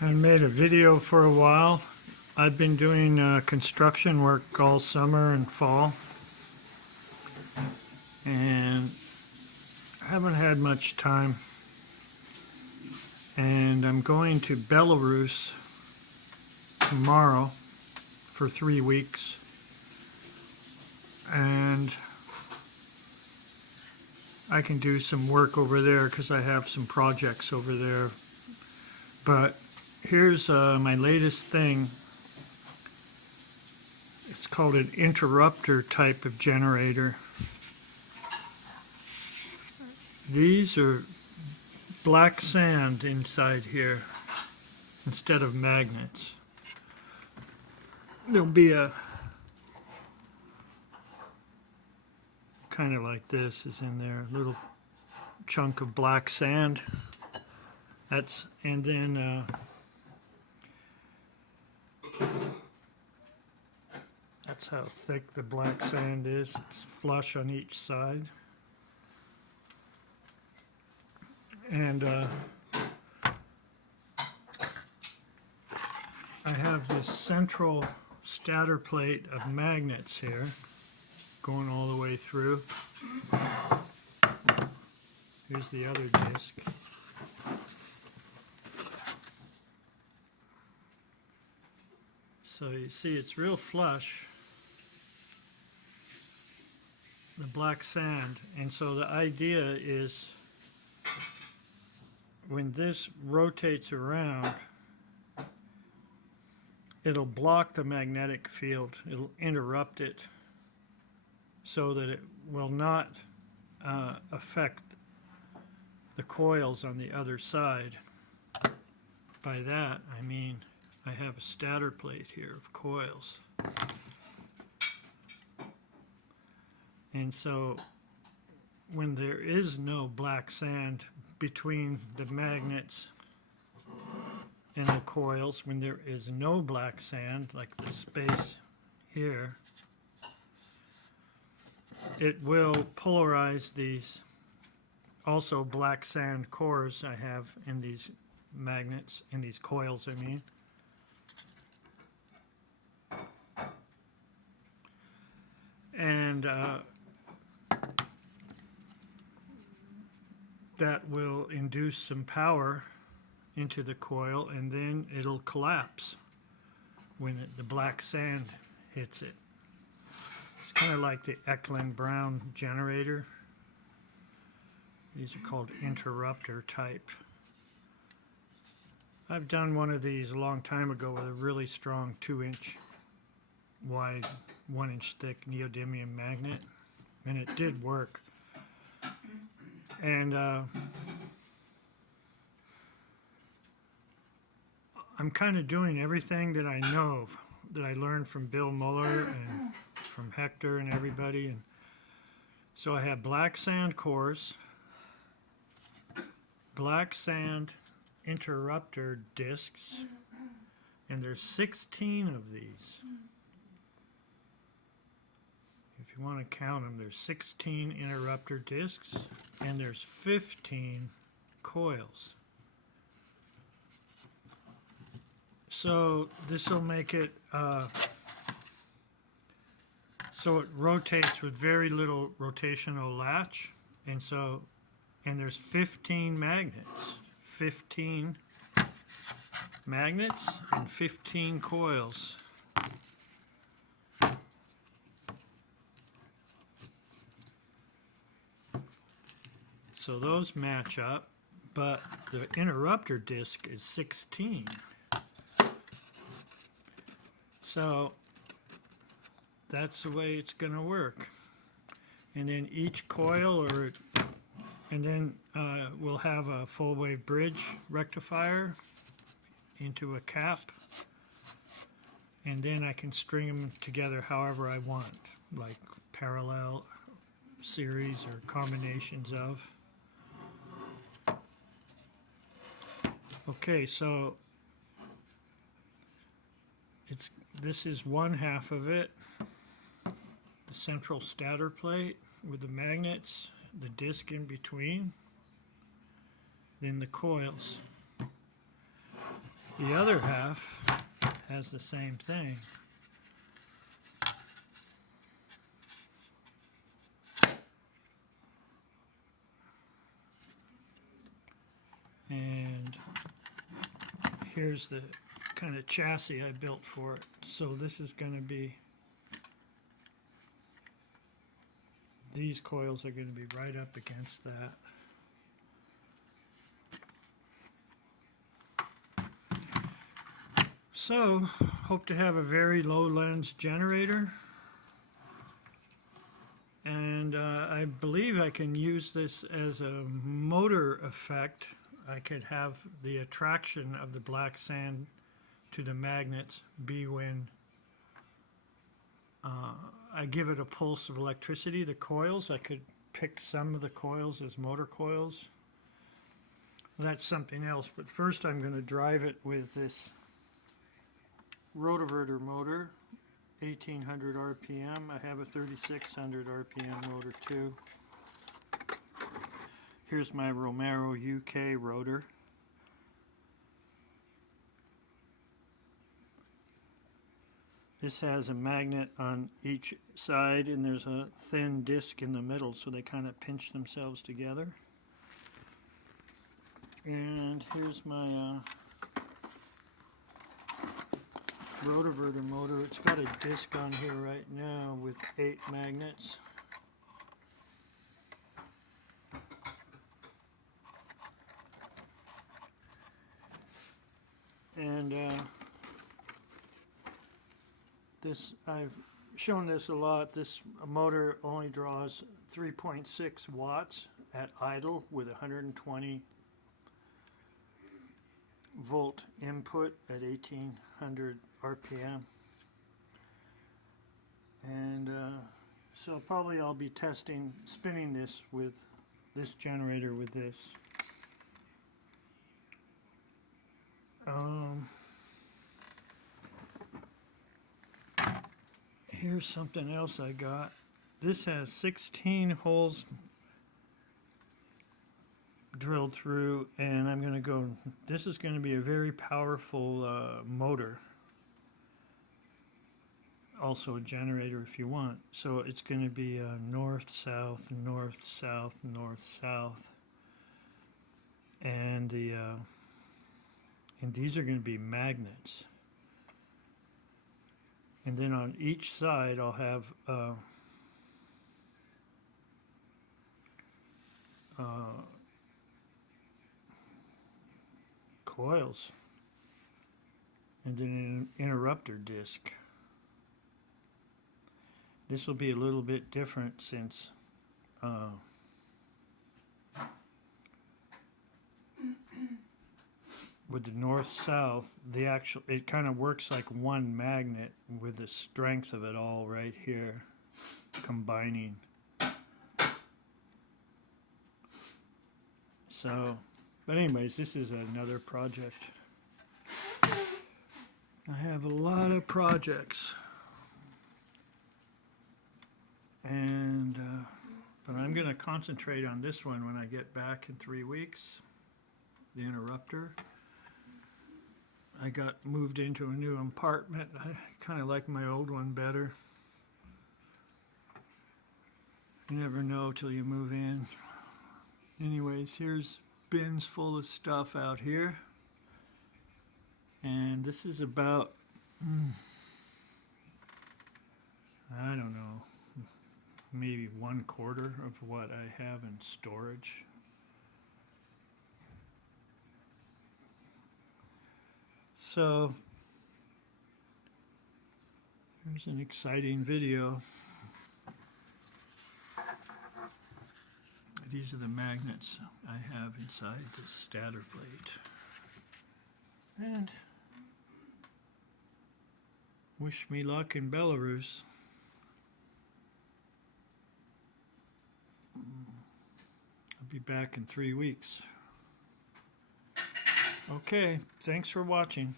I made a video for a while. I've been doing construction work all summer and fall, and haven't had much time. And I'm going to Belarus tomorrow for 3 weeks, and I can do some work over there because I have some projects over there. But here's my latest thing. It's called an interrupter type of generator. These are black sand inside here instead of magnets. There'll be a kind of like this is in there, a little chunk of black sand. And then that's how thick the black sand is. It's flush on each side. And I have this central stator plate of magnets here going all the way through. Here's the other disc. So you see it's real flush, the black sand. And so the idea is when this rotates around, it'll block the magnetic field. It'll interrupt it so that it will not affect the coils on the other side. By that, I mean I have a stator plate here of coils. And so when there is no black sand between the magnets and the coils, when there is no black sand, like the space here, it will polarize these also black sand cores I have in these magnets, in these coils I mean. And that will induce some power into the coil, and then it'll collapse when the black sand hits it. It's kind of like the Eklund-Brown generator. These are called interrupter type. I've done one of these a long time ago with a really strong 2-inch wide, 1-inch thick neodymium magnet, and it did work. And I'm kind of doing everything that I know, that I learned from Bill Muller and from Hector and everybody. And so I have black sand cores, black sand interrupter discs, and there's 16 of these. If you want to count them, there's 16 interrupter discs, and there's 15 coils. So this will make it so it rotates with very little rotational latch, and there's 15 magnets, 15 magnets and 15 coils. So those match up, but the interrupter disc is 16. So that's the way it's going to work. And then each coil, we'll have a full wave bridge rectifier into a cap, and then I can string them together however I want, like parallel, series, or combinations of. Okay, so this is one half of it, the central stator plate with the magnets, the disc in between, then the coils. The other half has the same thing. And here's the kind of chassis I built for it. So this is going to be, these coils are going to be right up against that. So, hope to have a very low lens generator. And I believe I can use this as a motor effect. I could have the attraction of the black sand to the magnets be when I give it a pulse of electricity. The coils, I could pick some of the coils as motor coils. That's something else, but first I'm going to drive it with this rotoverter motor, 1800 RPM. I have a 3600 RPM rotor too. Here's my Romero UK rotor. This has a magnet on each side and there's a thin disc in the middle, so they kind of pinch themselves together. And here's my rotoverter motor. It's got a disc on here right now with 8 magnets. And this, I've shown this a lot. This motor only draws 3.6 watts at idle with 120 volt input at 1800 RPM. And so probably I'll be spinning this with this generator with this. Here's something else I got. This has 16 holes drilled through, and I'm going to go, this is going to be a very powerful motor. Also a generator if you want. So it's going to be north, south, north, south, north, south. And these are going to be magnets. And then on each side I'll have coils, and then an interrupter disc. This will be a little bit different since with the north-south, it kind of works like one magnet with the strength of it all right here, combining. So, but anyways, this is another project. I have a lot of projects. And, but I'm going to concentrate on this one when I get back in 3 weeks, the interrupter. I got moved into a new apartment. I kind of like my old one better. You never know till you move in. Anyways, here's bins full of stuff out here. And this is about, I don't know, maybe 1/4 of what I have in storage. So, here's an exciting video. These are the magnets I have inside this stator plate. And wish me luck in Belarus. I'll be back in 3 weeks. Okay, thanks for watching.